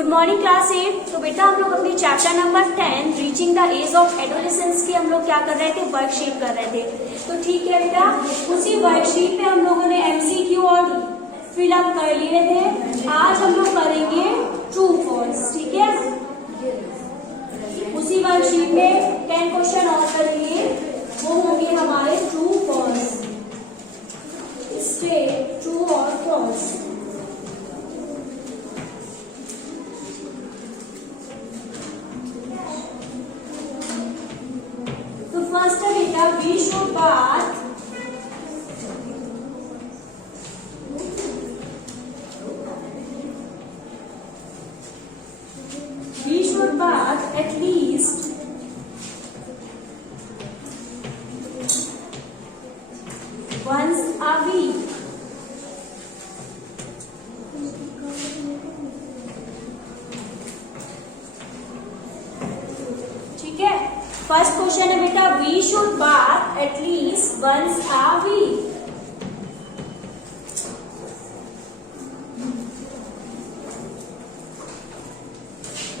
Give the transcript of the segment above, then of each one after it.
Good morning class 8। तो बेटा हम लोग अपनी chapter number 10 reaching the age of adolescence की हम लोग क्या कर रहे थे, वर्कशीट कर रहे थे। तो ठीक है बेटा, उसी वर्कशीट पे हम लोगों ने एमसीक्यू और फिलअप कर लिए थे। आज हम लोग करेंगे ट्रू फॉल्स। ठीक है, उसी वर्कशीट में 10 क्वेश्चन और कर लिए, वो होंगे हमारे ट्रू फॉल्स, स्टेट ट्रू और फॉल्स। फर्स्ट है बेटा, we should bath at least once a week. ठीक है, फर्स्ट क्वेश्चन है बेटा, we should bath at least once a week.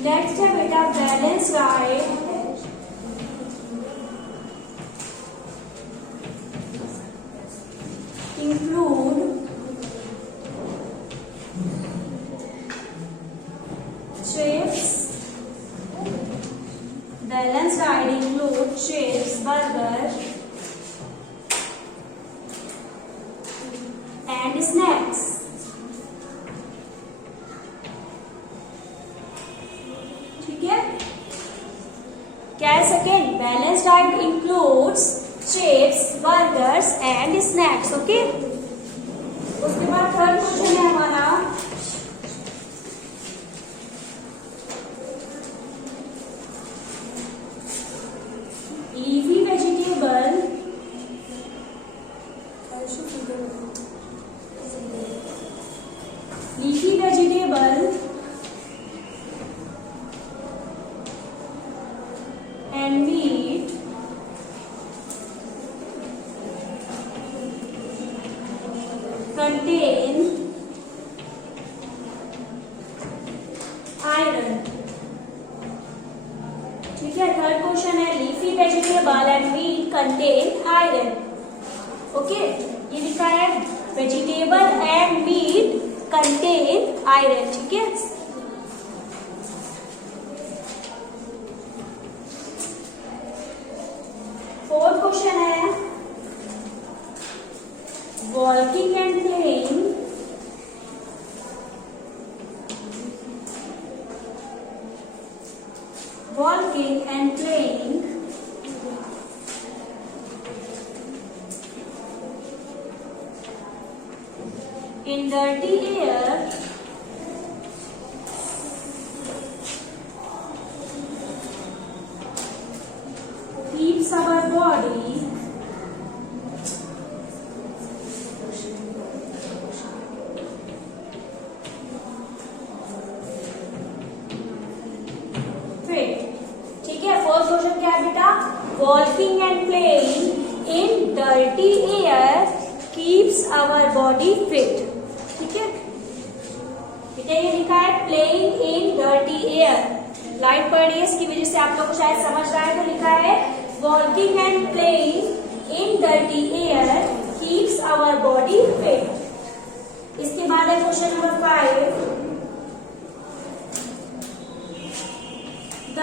Next है बेटा, balance diet include chips, balance diet include chips, burger and snacks. क्या है second, balance diet includes chips, burgers and snacks. Okay, उसके बाद third question है हमारा, leafy vegetable and meat contain iron. ठीक है, थर्ड क्वेश्चन है, leafy vegetable and meat contain iron. Okay, ये लिखा है vegetable and meat contain iron. ठीक है, फोर्थ क्वेश्चन है, walking and playing in dirty air keeps our body fit. ठीक है, फोर्थ क्वेश्चन क्या है बेटा, walking and playing in dirty air keeps our body fit. ठीक है बेटा, ये लिखा है playing in dirty air, light पड़ रही है इसकी वजह से आप लोग को शायद समझ रहा है। तो लिखा है walking and playing in dirty air keeps our body fit. इसके बाद है question number 5, the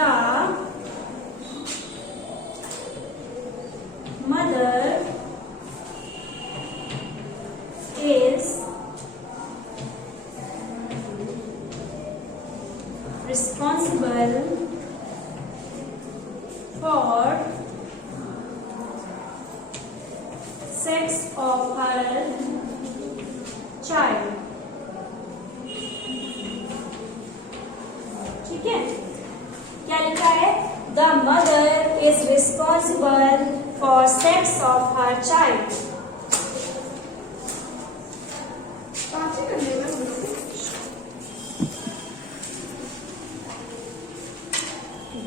mother is responsible for sex of her child. ठीक है, क्या लिखा है, the mother is responsible for sex of her child.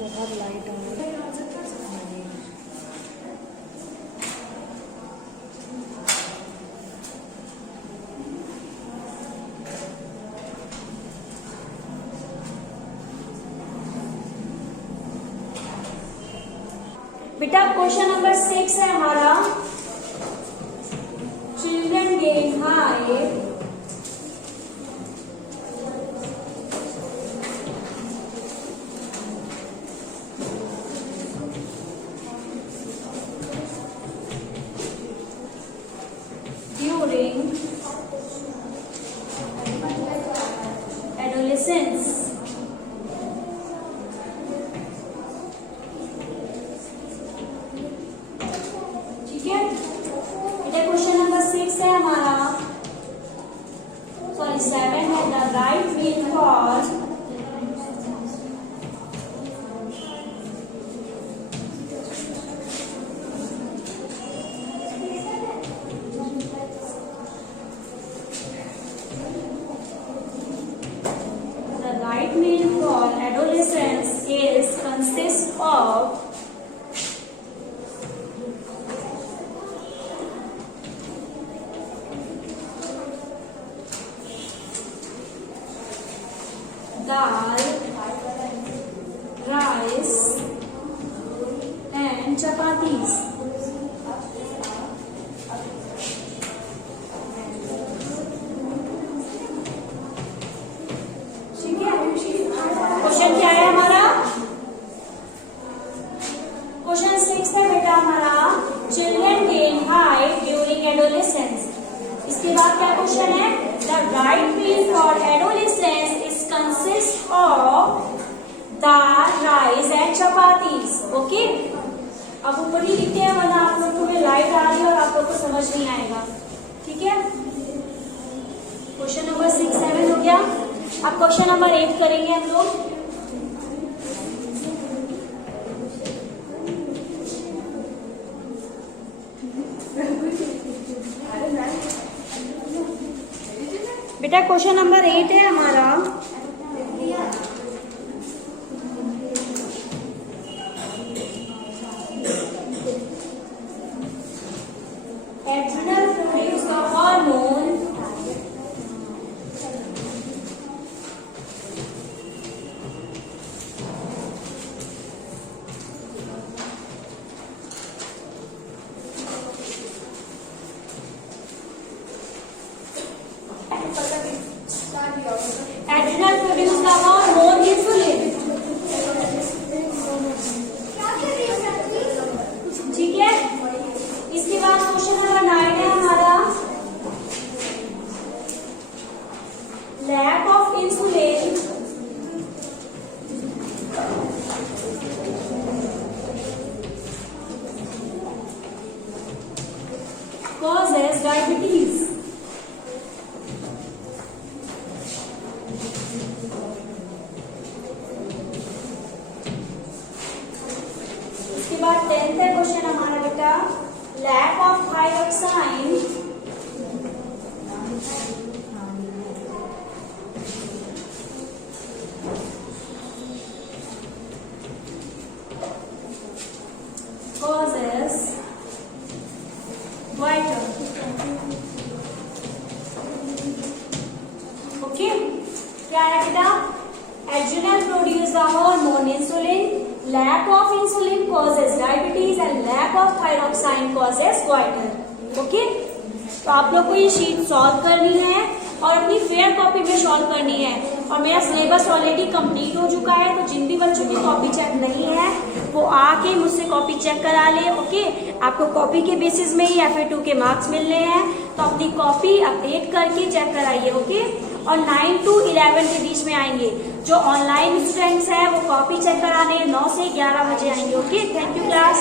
बहुत लाइट हो रही है। बेटा क्वेश्चन नंबर 6 है हमारा, children gain height during adolescence. ठीक है, ये क्वेश्चन नंबर 6 है हमारा, सॉरी 7 है। The right mean for right mean for adolescence is consists of dal, rice and chapatis. Question क्या है हमारा, क्वेश्चन 6 है बेटा हमारा, children gain height during adolescence. इसके बाद क्या क्वेश्चन है, the right meal for adolescence is consist of dal, rice and chapatis. Okay, अब ऊपर ही लिखते हैं वरना आप लोगों में लाइट आ रही है और आप लोग को समझ नहीं आएगा। ठीक है, क्वेश्चन नंबर 6 7 हो गया। अब क्वेश्चन नंबर 8 करेंगे हम लोग। बेटा क्वेश्चन नंबर 8 है हमारा, adrenal produce the hormone adrenal produce the hormone insulin. ठीक है, इसके बाद क्वेश्चन नंबर 9 है हमारा, lack of insulin causes diabetes। इसके बाद 10th है क्वेश्चन हमारा बेटा, lack of thyroxine causes goiter। Okay, क्या है बेटा, adrenal produce the hormone insulin, lack of insulin causes diabetes and lack of thyroxine causes goiter। Okay, तो आप लोग को ये शीट सॉल्व करनी है और अपनी फेयर कॉपी में सॉल्व करनी है। और मेरा सिलेबस ऑलरेडी कंप्लीट हो चुका है, तो जिन भी बच्चों की कॉपी चेक नहीं है वो आके मुझसे कॉपी चेक करा ले। ओके, आपको कॉपी के बेसिस में ही FA2 के मार्क्स मिलने हैं, तो अपनी कॉपी अपडेट करके चेक कराइए। ओके, और 9 to 11 के बीच में आएंगे। जो ऑनलाइन स्टूडेंट्स हैं वो कॉपी चेक कराने 9 से 11 बजे आएंगे। Okay, thank you class.